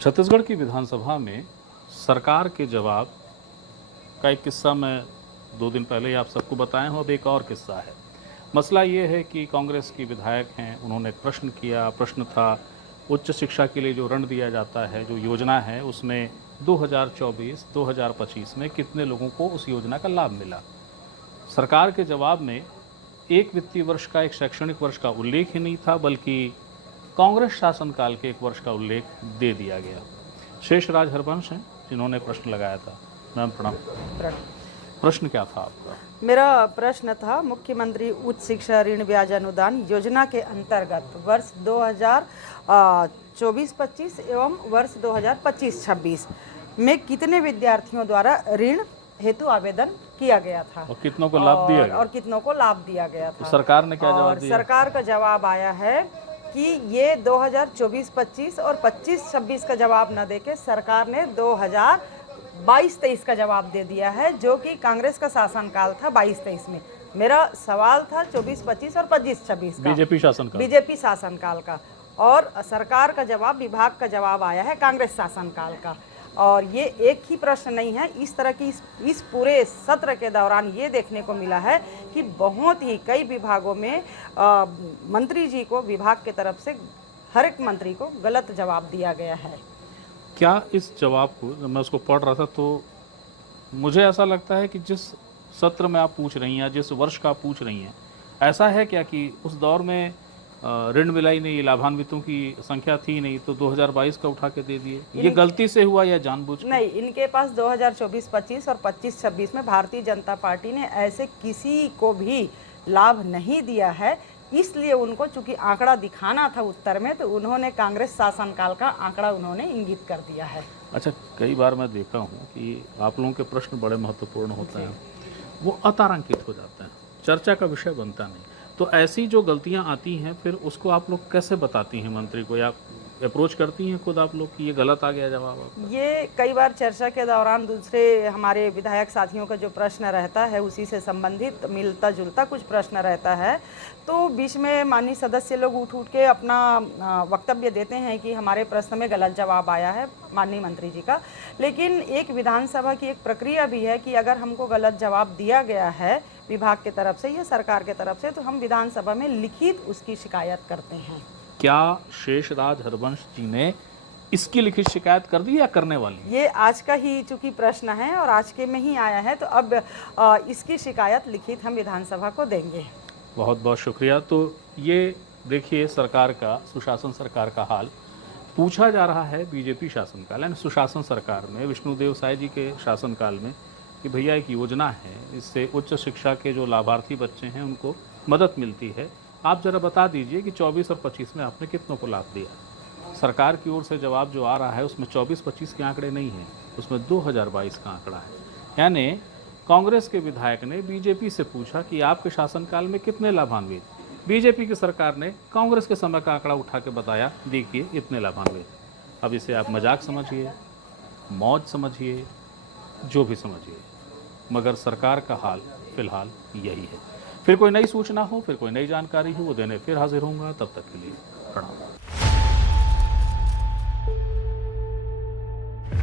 छत्तीसगढ़ की विधानसभा में सरकार के जवाब का एक किस्सा मैं 2 दिन पहले ही आप सबको बताया हूँ। अब एक और किस्सा है। मसला ये है कि कांग्रेस की विधायक हैं, उन्होंने एक प्रश्न किया। प्रश्न था उच्च शिक्षा के लिए जो ऋण दिया जाता है, जो योजना है, उसमें 2024-2025 में कितने लोगों को उस योजना का लाभ मिला। सरकार के जवाब में एक वित्तीय वर्ष का, एक शैक्षणिक वर्ष का उल्लेख ही नहीं था, बल्कि कांग्रेस शासनकाल के एक वर्ष का उल्लेख दे दिया गया। शेषराज हरवंश हैं जिन्होंने प्रश्न लगाया था। मैम प्रणाम। प्रश्न क्या था आपका? मेरा प्रश्न था, मुख्यमंत्री उच्च शिक्षा ऋण ब्याज अनुदान योजना के अंतर्गत वर्ष 2024-25 एवं वर्ष 2025-26 में कितने विद्यार्थियों द्वारा ऋण हेतु आवेदन किया गया था और कितनों को लाभ दिया गया? और कितनों को लाभ दिया गया था। तो सरकार ने क्या जवाब दिया? सरकार का जवाब आया है कि ये 2024-25 और 25-26 का जवाब न देके सरकार ने 2022-23 का जवाब दे दिया है, जो कि कांग्रेस का शासनकाल था 22-23 में। मेरा सवाल था 24-25 और 25-26 का, बीजेपी शासनकाल का, और सरकार का जवाब, विभाग का जवाब आया है कांग्रेस शासनकाल का। और ये एक ही प्रश्न नहीं है, इस तरह की इस पूरे सत्र के दौरान ये देखने को मिला है कि बहुत ही कई विभागों में मंत्री जी को, विभाग की तरफ से हर एक मंत्री को गलत जवाब दिया गया है। क्या इस जवाब को, जब मैं उसको पढ़ रहा था तो मुझे ऐसा लगता है कि जिस सत्र में आप पूछ रही हैं, जिस वर्ष का आप पूछ रही हैं, ऐसा है क्या कि उस दौर में ऋण मिला ही नहीं, लाभान्वितों की संख्या थी नहीं, तो 2022 का उठा के दे दिए? ये गलती से हुआ या जानबूझ के? नहीं, इनके पास 2024-25 और 25-26 में भारतीय जनता पार्टी ने ऐसे किसी को भी लाभ नहीं दिया है, इसलिए उनको चूंकि आंकड़ा दिखाना था उत्तर में, तो उन्होंने कांग्रेस शासनकाल का आंकड़ा उन्होंने इंगित कर दिया है। अच्छा, कई बार मैं देखा हूँ कि आप लोगों के प्रश्न बड़े महत्वपूर्ण होते हैं, वो अतारांकित हो जाते हैं, चर्चा का विषय बनता नहीं। तो ऐसी जो गलतियां आती हैं, फिर उसको आप लोग कैसे बताती हैं मंत्री को, या अप्रोच करती हैं खुद आप लोग कि ये गलत आ गया जवाब आपका? ये कई बार चर्चा के दौरान दूसरे हमारे विधायक साथियों का जो प्रश्न रहता है, उसी से संबंधित मिलता जुलता कुछ प्रश्न रहता है, तो बीच में माननीय सदस्य लोग उठ के अपना वक्तव्य देते हैं कि हमारे प्रश्न में गलत जवाब आया है माननीय मंत्री जी का। लेकिन एक विधानसभा की एक प्रक्रिया भी है कि अगर हमको गलत जवाब दिया गया है विभाग की तरफ से या सरकार की तरफ से, तो हम विधानसभा में लिखित उसकी शिकायत करते हैं। क्या शेषराज हरवंश जी ने इसकी लिखित शिकायत कर दी या करने वाली? ये आज का ही चूंकि प्रश्न है और आज के में ही आया है, तो अब इसकी शिकायत लिखित हम विधानसभा को देंगे। बहुत बहुत शुक्रिया। तो ये देखिए सरकार का, सुशासन सरकार का हाल पूछा जा रहा है बीजेपी शासनकाल, यानी सुशासन सरकार में, विष्णुदेव साय जी के शासनकाल में, कि भैया एक योजना है, इससे उच्च शिक्षा के जो लाभार्थी बच्चे हैं उनको मदद मिलती है। आप ज़रा बता दीजिए कि 24 और 25 में आपने कितनों को लाभ दिया। सरकार की ओर से जवाब जो आ रहा है उसमें 24-25 के आंकड़े नहीं हैं, उसमें 2022 का आंकड़ा है। यानी कांग्रेस के विधायक ने बीजेपी से पूछा कि आपके शासनकाल में कितने लाभान्वित, बीजेपी की सरकार ने कांग्रेस के समय का आंकड़ा उठा के बताया, देखिए इतने लाभान्वित। अब इसे आप मजाक समझिए, मौज समझिए, जो भी समझिए, मगर सरकार का हाल फिलहाल यही है। फिर कोई नई सूचना हो, फिर कोई नई जानकारी हो, वो देने फिर हाजिर होऊंगा। तब तक के लिए प्रणाम।